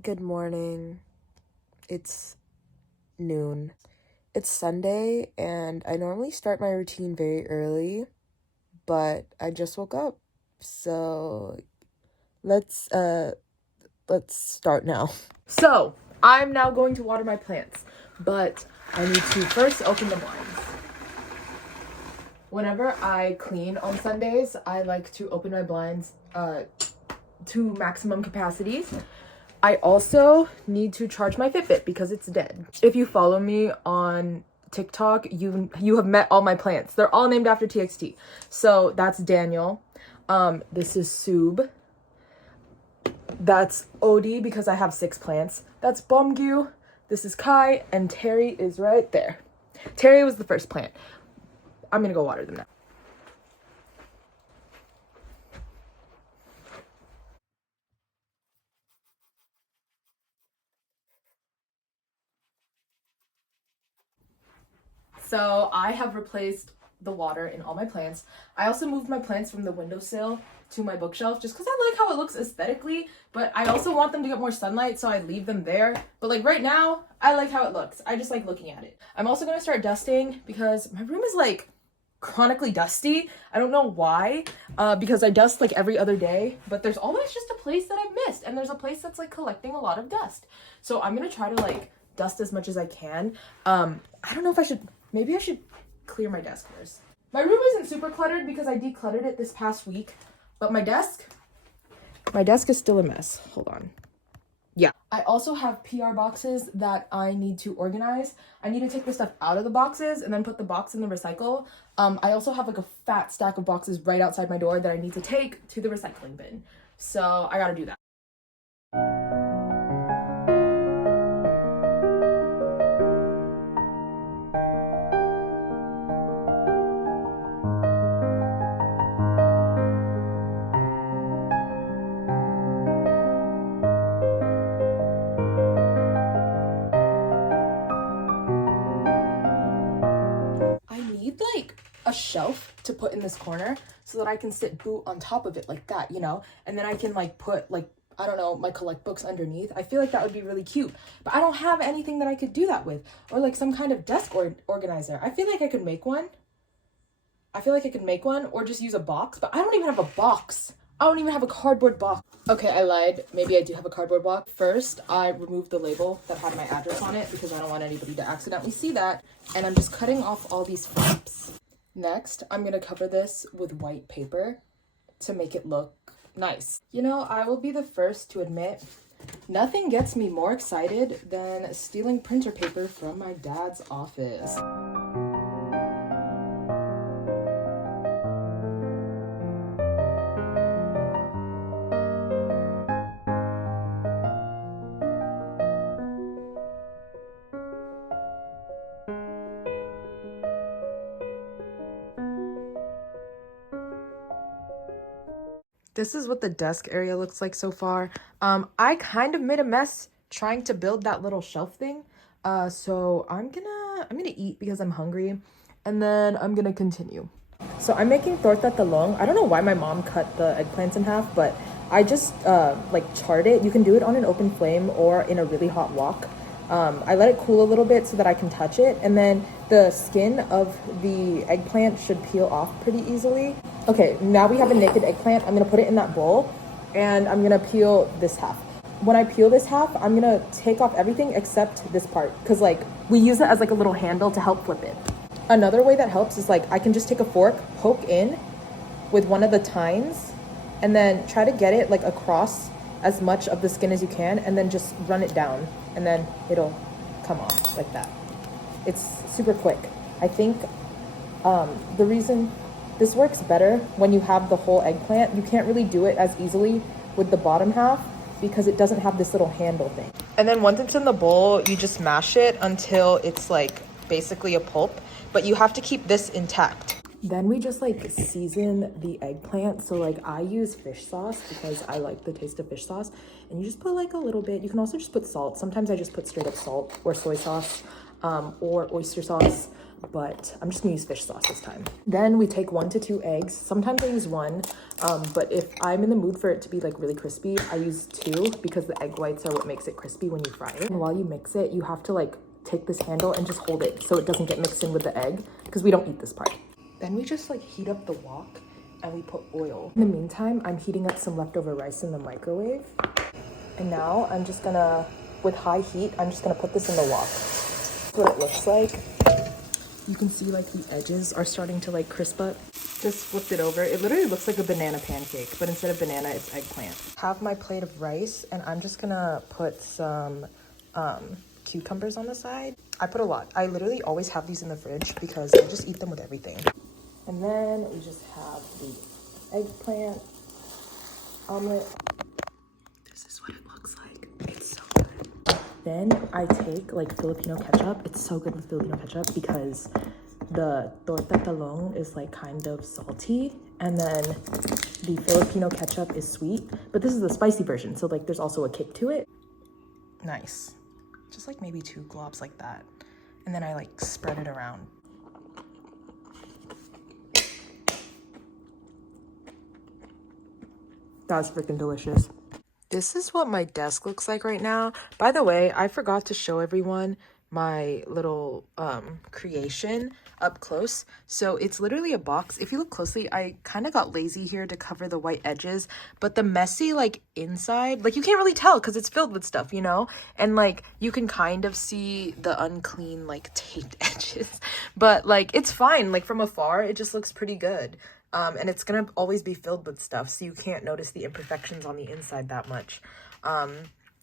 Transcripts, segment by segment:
Good morning. It's noon. It's Sunday, and I normally start my routine very early, but I just woke up. So let's uh let's start now. So, I'm now going to water my plants, but I need to first open the blinds. Whenever I clean on Sundays, I like to open my blinds to maximum capacity. I also need to charge my Fitbit because it's dead. If you follow me on TikTok, you have met all my plants. They're all named after TXT. So that's Daniel. This is Sub. That's Odie because I have 6 plants. That's Bomgyu. This is Kai, and Terry is right there. Terry was the first plant. I'm gonna go water them now. So I have replaced the water in all my plants. I also moved my plants from the windowsill to my bookshelf just because I like how it looks aesthetically, but I also want them to get more sunlight, so I leave them there. But like right now, I like how it looks. I just like looking at it. I'm also gonna start dusting because my room is like chronically dusty. I don't know why, because I dust like every other day, but there's always just a place that I've missed, and there's a place that's like collecting a lot of dust. So I'm gonna try to like dust as much as I can. I don't know if I should, maybe I should clear my desk first. My room isn't super cluttered because I decluttered it this past week, but my desk is still a mess. Hold on. Yeah. I also have PR boxes that I need to organize. I need to take the stuff out of the boxes and then put the box in the recycle. I also have like a fat stack of boxes right outside my door that I need to take to the recycling bin. So I gotta do that. I need like a shelf to put in this corner so that I can sit boot on top of it like that, you know? And then I can like put like, I don't know, my collect books underneath. I feel like that would be really cute, but I don't have anything that I could do that with, or like some kind of desk organizer. I feel like I could make one. Or just use a box, but I don't even have a box. I don't even have a cardboard box. Okay, I lied. Maybe I do have a cardboard box. First, I removed the label that had my address on it because I don't want anybody to accidentally see that. And I'm just cutting off all these flaps. Next, I'm gonna cover this with white paper to make it look nice. You know, I will be the first to admit, nothing gets me more excited than stealing printer paper from my dad's office. This is what the desk area looks like so far. I kind of made a mess trying to build that little shelf thing. So I'm gonna eat because I'm hungry, and then I'm gonna continue. So I'm making torta talong. I don't know why my mom cut the eggplants in half, but I just like charred it. You can do it on an open flame or in a really hot wok. I let it cool a little bit so that I can touch it, and then the skin of the eggplant should peel off pretty easily. Okay, now we have a naked eggplant. I'm gonna put it in that bowl, and I'm gonna peel this half. When I peel this half, I'm gonna take off everything except this part, because like we use it as like a little handle to help flip it. Another way that helps is like I can just take a fork, poke in with one of the tines, and then try to get it like across as much of the skin as you can, and then just run it down, and then it'll come off like that. It's super quick. I think the reason this works better when you have the whole eggplant, you can't really do it as easily with the bottom half because it doesn't have this little handle thing. And then once it's in the bowl, you just mash it until it's like basically a pulp, but you have to keep this intact. Then we just like season the eggplant. So like I use fish sauce because I like the taste of fish sauce, and you just put like a little bit. You can also just put salt. Sometimes I just put straight up salt or soy sauce or oyster sauce. but I'm just gonna use fish sauce this time. Then we take 1 to 2 eggs. Sometimes I use 1, but if I'm in the mood for it to be like really crispy, I use 2 because the egg whites are what makes it crispy when you fry it. And while you mix it, you have to like take this handle and just hold it so it doesn't get mixed in with the egg, because we don't eat this part. Then we just like heat up the wok and we put oil. In the meantime, I'm heating up some leftover rice in the microwave. And now I'm just gonna, with high heat, I'm just gonna put this in the wok. That's what it looks like. You can see like the edges are starting to like crisp up. Just flipped it over. It literally looks like a banana pancake, but instead of banana, it's eggplant. Have my plate of rice, and I'm just gonna put some cucumbers on the side. I put a lot. I literally always have these in the fridge because I just eat them with everything. And then we just have the eggplant omelet. This is what it looks like. It's so good. Then I take like Filipino ketchup. It's so good with Filipino ketchup because the torta talong is like kind of salty, and then the Filipino ketchup is sweet, but this is the spicy version, so like there's also a kick to it. Nice. Just like maybe 2 globs like that, and then I like spread it around. That's freaking delicious. This is what my desk looks like right now. By the way, I forgot to show everyone my little creation up close. So it's literally a box. If you look closely, I kind of got lazy here to cover the white edges, but the messy like inside, like you can't really tell because it's filled with stuff, you know? And like you can kind of see the unclean like taped edges, but like it's fine. Like from afar, it just looks pretty good. And it's gonna always be filled with stuff, so you can't notice the imperfections on the inside that much.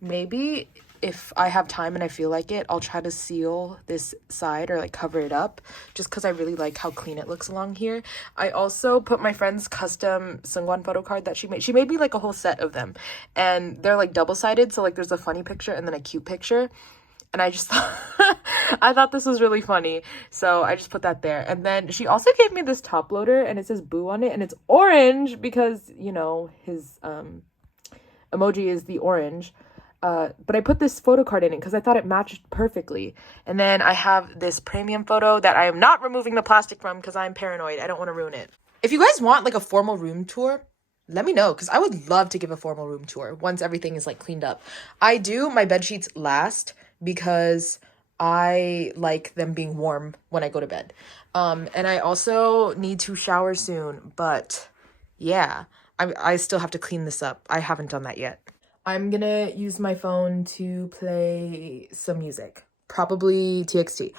Maybe if I have time and I feel like it, I'll try to seal this side or like cover it up, just because I really like how clean it looks along here. I also put my friend's custom Sungwan photo card that she made. She made me like a whole set of them, and they're like double-sided, so like there's a funny picture and then a cute picture. And I just thought, I thought this was really funny. So I just put that there. And then she also gave me this top loader, and it says Boo on it. And it's orange because, you know, his emoji is the orange. But I put this photo card in it because I thought it matched perfectly. And then I have this premium photo that I am not removing the plastic from because I'm paranoid. I don't want to ruin it. If you guys want like a formal room tour, let me know, because I would love to give a formal room tour once everything is like cleaned up. I do my bed sheets last because I like them being warm when I go to bed. And I also need to shower soon, but yeah, I still have to clean this up. I haven't done that yet. I'm gonna use my phone to play some music, probably TXT.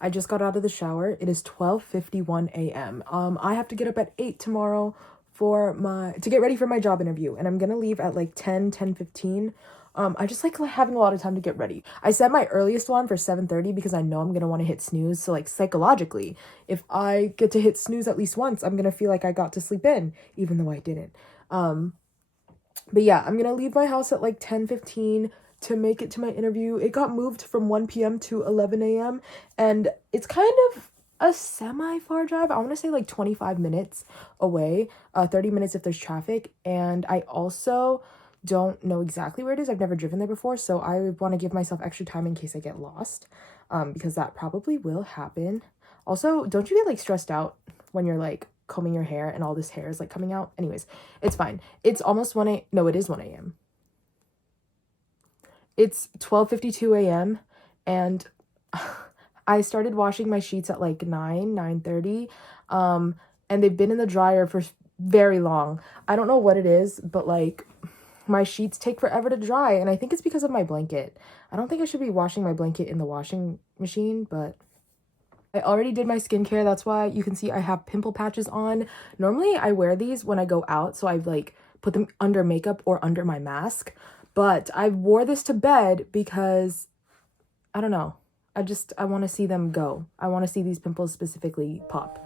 I just got out of the shower. It is 12:51 a.m. I have to get up at 8 tomorrow to get ready for my job interview, and I'm gonna leave at like 10:15. I just like having a lot of time to get ready. I set my earliest one for 7:30 because I know I'm gonna want to hit snooze. So like psychologically, if I get to hit snooze at least once, I'm gonna feel like I got to sleep in, even though I didn't. But yeah, I'm gonna leave my house at like 10:15 to make it to my interview. It got moved from 1 p.m. to 11 a.m. and it's kind of a semi-far drive. I want to say like 25 minutes away, 30 minutes if there's traffic. And I also don't know exactly where it is. I've never driven there before, so I want to give myself extra time in case I get lost, because that probably will happen. Also, don't you get like stressed out when you're like combing your hair and all this hair is like coming out? Anyways, it's fine. It's almost no, it is 1 a.m. It's 12:52 a.m. and I started washing my sheets at like 9:30, and they've been in the dryer for very long. I don't know what it is, but like my sheets take forever to dry, and I think it's because of my blanket. I don't think I should be washing my blanket in the washing machine, but I already did my skincare. That's why you can see I have pimple patches on. Normally I wear these when I go out, so I've like put them under makeup or under my mask, but I wore this to bed because I don't know. I want to see them go. I want to see these pimples specifically pop.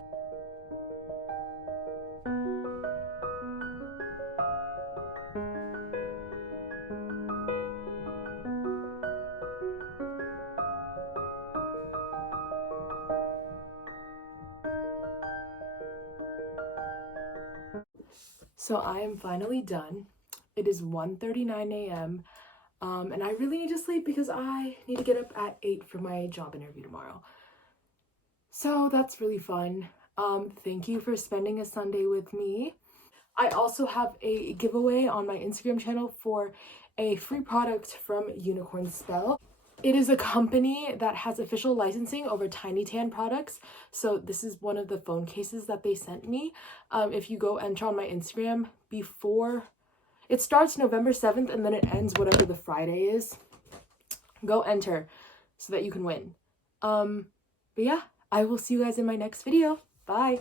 So I am finally done. It is 1:39 a.m. And I really need to sleep because I need to get up at 8 for my job interview tomorrow. So that's really fun. Thank you for spending a Sunday with me. I also have a giveaway on my Instagram channel for a free product from Unicorn Spell. It is a company that has official licensing over Tiny Tan products. So this is one of the phone cases that they sent me. If you go enter on my Instagram before, it starts November 7th and then it ends whatever the Friday is. Go enter so that you can win. But yeah, I will see you guys in my next video. Bye.